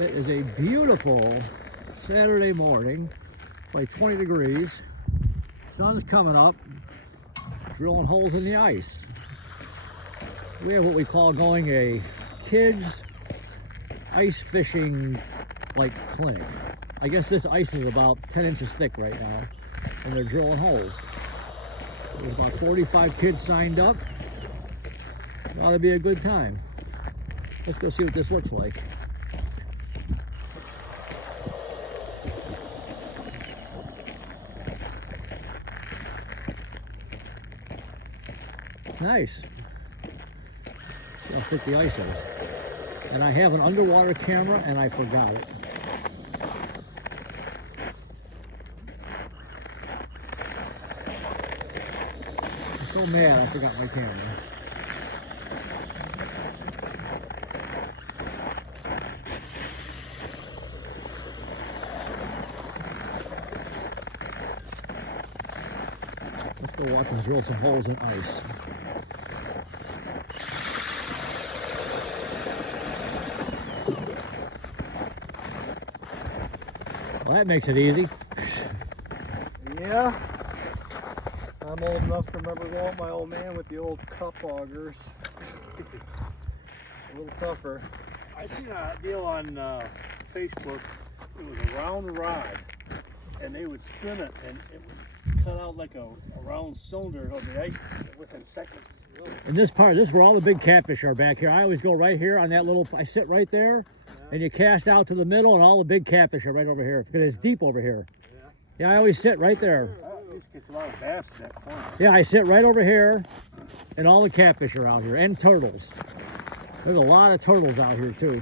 It is a beautiful Saturday morning, like 20 degrees. Sun's coming up, drilling holes in the ice. We have what we call going a kids ice fishing like clinic. I guess this ice is about 10 inches thick right now, and they're drilling holes. There's about 45 kids signed up. It ought to be a good time. Let's go see what this looks like. Nice. See how thick the ice is. And I have an underwater camera and I forgot it. I'm so mad I forgot my camera. Let's go watch them drill some holes in ice. Well, that makes it easy. Yeah. I'm old enough to remember going with my old man with the old cup augers. A little tougher. I seen a deal on Facebook. It was a round rod, and they would spin it, and it would cut out like a round cylinder of the ice within seconds. And this part, this is where all the big catfish are back here. I always go right here on that little, I sit right there, and you cast out to the middle, and all the big catfish are right over here, because it's deep over here. Yeah, I always sit right there. This gets a lot of bass at that point. Yeah, I sit right over here, and all the catfish are out here, and turtles. There's a lot of turtles out here, too.